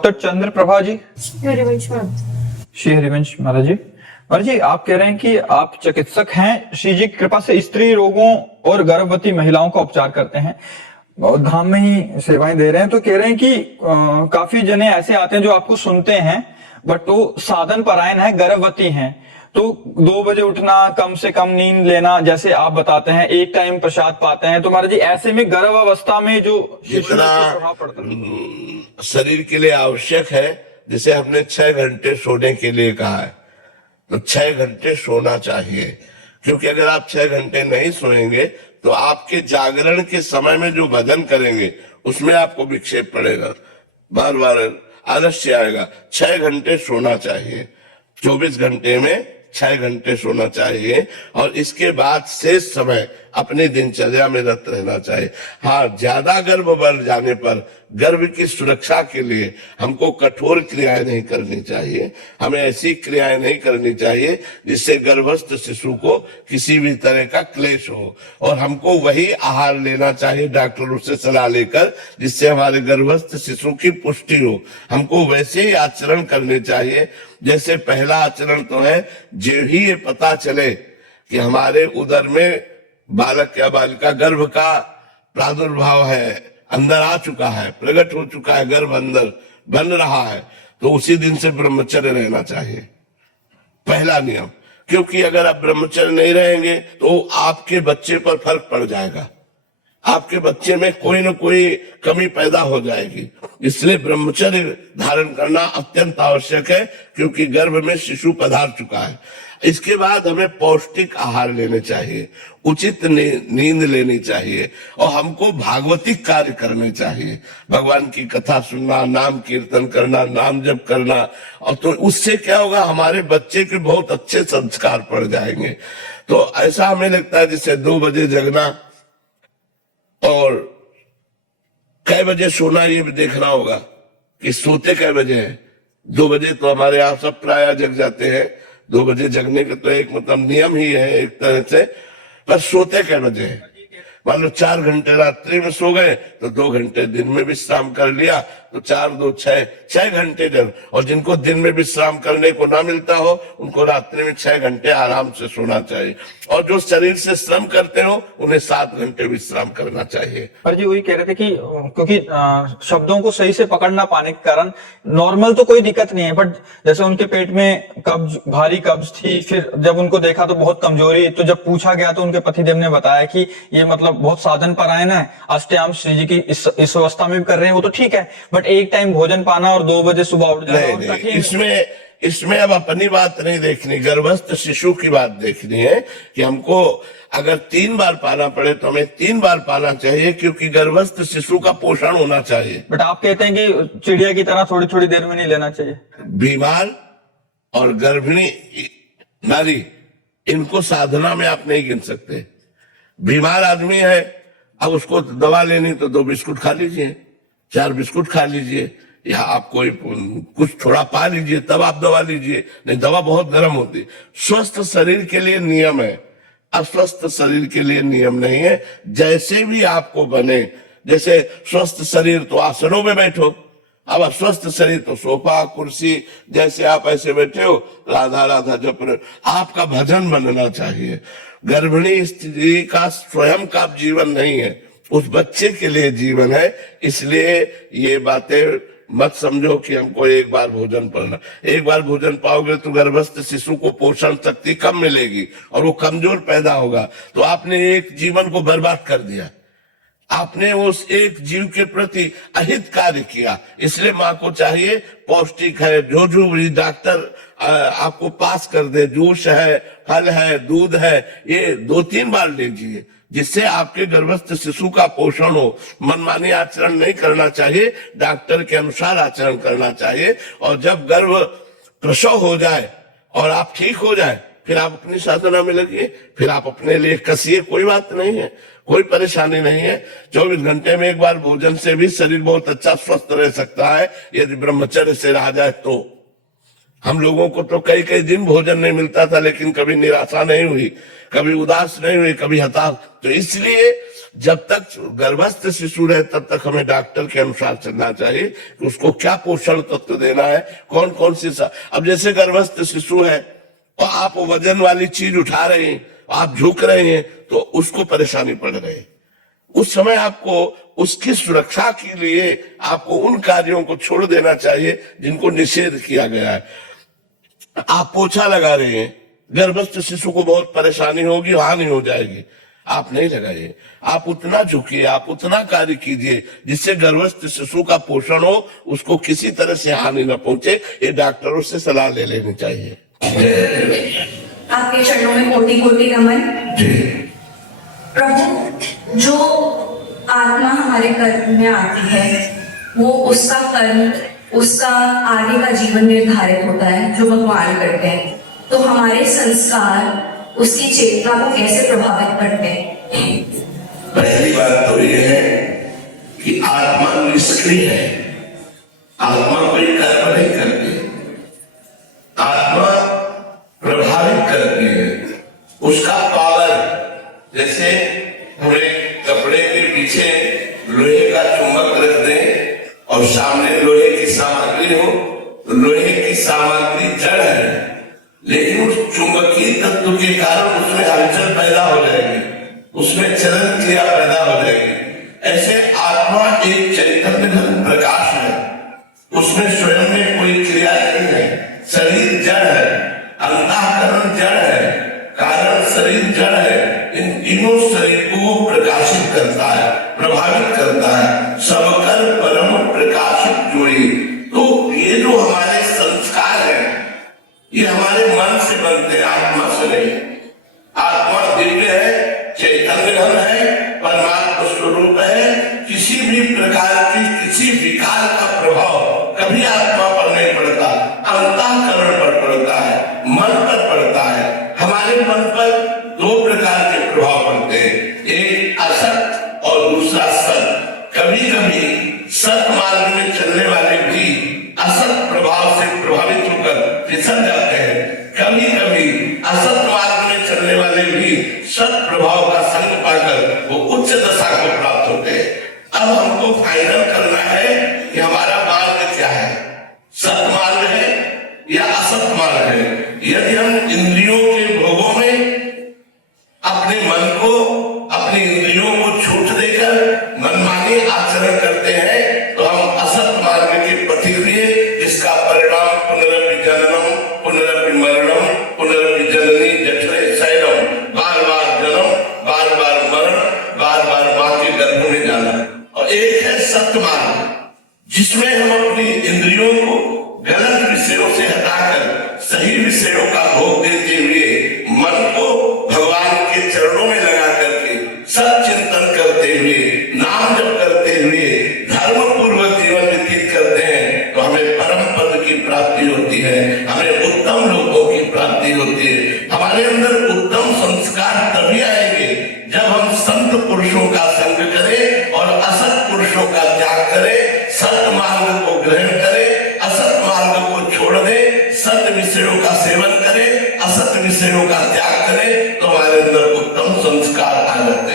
Doctor चंद्र प्रभा जी, श्री हरिवंश महाराज जी। महाराज जी, आप कह रहे हैं कि आप चिकित्सक हैं, श्री जी की कृपा से स्त्री रोगों और गर्भवती महिलाओं का उपचार करते हैं और धाम में ही सेवाएं दे रहे हैं। तो कह रहे हैं कि काफी जने ऐसे आते हैं जो आपको सुनते हैं बट वो साधन परायण है, गर्भवती हैं, तो 2 बजे उठना, कम से कम नींद लेना, जैसे आप बताते हैं, एक टाइम प्रसाद पाते हैं, तो महाराज जी ऐसे में गर्भ अवस्था में जो शिशु पर प्रभाव पड़ता है शरीर के लिए आवश्यक है, जिसे हमने 6 घंटे सोने के लिए कहा है, तो 6 घंटे सोना चाहिए। क्योंकि अगर आप 6 घंटे नहीं सोएंगे तो आपके जागरण के समय में जो भजन करेंगे उसमें आपको विक्षेप पड़ेगा, बार बार आलस्य आएगा। 6 घंटे सोना चाहिए, 24 घंटे में 6 घंटे सोना चाहिए और इसके बाद शेष समय अपनी दिनचर्या में रत रहना चाहिए। हाँ, ज्यादा गर्भ बढ़ जाने पर गर्भ की सुरक्षा के लिए हमको कठोर क्रियाएं नहीं करनी चाहिए, हमें ऐसी क्रियाएं नहीं करनी चाहिए जिससे गर्भस्थ शिशु को किसी भी तरह का क्लेश हो, और हमको वही आहार लेना चाहिए डॉक्टरों से सलाह लेकर जिससे हमारे गर्भस्थ शिशु की पुष्टि हो। हमको वैसे ही आचरण करने चाहिए जैसे पहला आचरण तो है, जो ही ये पता चले कि हमारे उदर में बालक या बालिका गर्भ का प्रादुर्भाव है, अंदर आ चुका है, प्रकट हो चुका है, गर्भ अंदर बन रहा है, तो उसी दिन से ब्रह्मचर्य रहना चाहिए, पहला नियम। क्योंकि अगर आप ब्रह्मचर्य नहीं रहेंगे तो आपके बच्चे पर फर्क पड़ जाएगा, आपके बच्चे में कोई न कोई कमी पैदा हो जाएगी। इसलिए ब्रह्मचर्य धारण करना अत्यंत आवश्यक है, क्योंकि गर्भ में शिशु पधार चुका है। इसके बाद हमें पौष्टिक आहार लेने चाहिए, उचित नींद लेनी चाहिए और हमको भागवतिक कार्य करने चाहिए, भगवान की कथा सुनना, नाम कीर्तन करना, नाम जप करना, और तो उससे क्या होगा, हमारे बच्चे के बहुत अच्छे संस्कार पड़ जाएंगे। तो ऐसा हमें लगता है जैसे 2 बजे जगना और कै बजे सोना, ये भी देखना होगा कि सोते कै बजे हैं। 2 बजे तो हमारे यहाँ सब प्राय जग जाते हैं, 2 बजे जगने का तो एक मतलब नियम ही है एक तरह से, पर सोते कै बजे हैं। मान लो 4 घंटे रात्रि में सो गए तो 2 घंटे दिन में विश्राम कर लिया, तो 4 2 6 घंटे जब, और जिनको दिन में विश्राम करने को ना मिलता हो उनको रात्रि में 6 घंटे आराम से सोना चाहिए, और जो शरीर से श्रम करते हो उन्हें 7 घंटे विश्राम करना चाहिए। पर जी वही कह रहे थे कि क्योंकि शब्दों को सही से पकड़ ना पाने के कारण नॉर्मल तो कोई दिक्कत नहीं है, बट जैसे उनके पेट में कब्ज, भारी कब्ज थी, फिर जब उनको देखा तो बहुत कमजोरी, तो जब पूछा गया तो उनके पतिदेव ने बताया कि ये मतलब बहुत साधन परायण है, अष्टयाम श्री जी की इस अवस्था में भी कर रहे हैं, वो तो ठीक है, बट एक टाइम भोजन पाना और 2 बजे सुबह उठ जाना, इसमें अब अपनी बात नहीं देखनी, गर्भस्थ शिशु की बात देखनी है कि हमको अगर 3 बार पाना पड़े तो हमें 3 बार पाना चाहिए, क्योंकि गर्भस्थ शिशु का पोषण होना चाहिए। बट आप कहते हैं कि चिड़िया की तरह थोड़ी थोड़ी देर में नहीं लेना चाहिए। बीमार और गर्भिणी नारी, इनको साधना में आप नहीं गिन सकते। बीमार आदमी है, अब उसको दवा लेनी तो 2 बिस्कुट खा लीजिए, 4 बिस्कुट खा लीजिए, या आप कोई कुछ थोड़ा पा लीजिए, तब आप दवा लीजिए, नहीं दवा बहुत गर्म होती। स्वस्थ शरीर के लिए नियम है, अस्वस्थ शरीर के लिए नियम नहीं है। जैसे भी आपको बने, जैसे स्वस्थ शरीर तो आसनों में बैठो, अब अस्वस्थ शरीर तो सोफा कुर्सी, जैसे आप ऐसे बैठे हो राधा राधा जप रहे, आपका भजन बनना चाहिए। गर्भिणी स्त्री का स्वयं का जीवन नहीं है, उस बच्चे के लिए जीवन है। इसलिए ये बातें मत समझो कि हमको एक बार भोजन पाना, एक बार भोजन पाओगे तो गर्भस्थ शिशु को पोषण शक्ति कम मिलेगी और वो कमजोर पैदा होगा, तो आपने एक जीवन को बर्बाद कर दिया, आपने उस एक जीव के प्रति अहित कार्य किया। इसलिए माँ को चाहिए पौष्टिक है, जो भी डॉक्टर आपको पास कर दे, जूस है, फल है, दूध है, ये 2-3 बार लीजिए, जिससे आपके गर्भस्थ शिशु का पोषण हो। मनमानी आचरण नहीं करना चाहिए, डॉक्टर के अनुसार आचरण करना चाहिए, और जब गर्भ प्रसव हो जाए और आप ठीक हो जाए फिर आप अपनी साधना में लगिए, फिर आप अपने लिए कसिए, कोई बात नहीं है, कोई परेशानी नहीं है। 24 घंटे में एक बार भोजन से भी शरीर बहुत अच्छा स्वस्थ रह सकता है, यदि ब्रह्मचर्य से रहा जाए तो। हम लोगों को तो कई कई दिन भोजन नहीं मिलता था, लेकिन कभी निराशा नहीं हुई, कभी उदास नहीं हुई, कभी हताश। तो इसलिए जब तक गर्भस्थ शिशु रहे तब तक हमें डॉक्टर के अनुसार चलना चाहिए कि उसको क्या पोषण तत्व देना है, कौन कौन सी अब जैसे गर्भस्थ शिशु है और आप वजन वाली चीज उठा रहे हैं, आप झुक रहे हैं, तो उसको परेशानी पड़ रही है। उस समय आपको उसकी सुरक्षा के लिए आपको उन कार्यों को छोड़ देना चाहिए जिनको निषेध किया गया है। आप पोछा लगा रहे हैं, गर्भस्थ शिशु को बहुत परेशानी होगी, हानि हो जाएगी, आप नहीं लगाइए। आप उतना झुकिए, आप उतना कार्य कीजिए जिससे गर्भस्थ शिशु का पोषण हो, उसको किसी तरह से हानि न पहुंचे। ये डॉक्टरों से सलाह ले लेनी चाहिए। आपके चरणों में कोटि कोटि नमन। प्रभु, जो आत्मा हमारे कर्म में आती है वो उसका कर्म, उसका आगे का जीवन निर्धारित होता है जो भगवान करते हैं, तो हमारे संस्कार उसकी चेतना को कैसे प्रभावित करते हैं? पहली बात तो ये है कि आत्मा निष्क्रिय है, आत्मा कोई कर्म नहीं करती, आत्मा प्रभावित करती है। उसका पावर, जैसे हमें कपड़े के पीछे लोहे का चुंबक रख दें और सामने लोहे की सामग्री हो, तो लोहे की सामग्री जड़ है, लेकिन उस चुंबकीय तत्व के कारण उसमें हलचल पैदा हो जाएगी, उसमें चलन क्रिया पैदा हो जाएगी। ऐसे आत्मा एक चैतन्य घन प्रकाश है, उसमें स्वयं में कोई क्रिया नहीं है। शरीर जड़ है, अंतःकरण जड़ है, कारण शरीर जड़ है। इन तीनों शरीर को प्रकाशित करता है, प्रभावित करता है। सबकर परम प्रकाशित जोड़ी। तो ये जो हमारे संस्कार है, ये हमारे मन से बनते हैं, आत्मा से नहीं। आत्मा दिव्य है, चैतन्य घन है, परमात्मा स्वरूप है। किसी भी प्रकार की किसी विकार का प्रभाव कभी आत्मा पर नहीं पड़ता, अंतःकरण पर पड़ता है, मन पर पड़ता है। हमारे मन पर दो प्रकार के प्रभाव पड़ते हैं, एक असत और दूसरा सत। कभी कभी सत मार्ग में चलने वाले भी असत प्रभाव से प्रभावित होकर फिसल जाते हैं, कभी कभी असत मार्ग में चलने वाले भी सत प्रभाव का संग पाकर वो उच्च दशा को प्राप्त होते हैं। अब हमको फाइनल करना है कि हमारा मार्ग क्या है, सत मार्ग है या असत मार्ग है। यदि हम इंद्रियों के भोगों में अपने मन को, अपनी इंद्रियों को छूट देकर मनमानी आचरण करते हैं, तो हम असत मार्ग के पथि हुए, जिसका परिणाम पुनरपि जननम, पुनरपि मरणम, पुनरपि जननी जठरे शयनम, बार बार जन्म, बार बार मरण, बार बार मां के गर्भ में जाना। और एक है सत मार्ग, जिसमें हम अपनी इंद्रियों को गलत विषयों से हटाकर सही विषयों का भोग देते हुए मन को भगवान के चरणों में लगा करके सत चिंतन करते हुए, नाम जप करते हुए धर्म पूर्वक जीवन व्यतीत करते हैं, तो हमें परम पद की प्राप्ति होती है, हमें उत्तम लोगों की प्राप्ति होती है। हमारे अंदर उत्तम संस्कार तभी आएंगे जब हम संत पुरुषों का संग करें और असत पुरुषों का त्याग करें, सत मार्ग को ग्रहण करें, असत मार्ग को छोड़ दें, सत विषयों का सेवन करें, असत विषयों का त्याग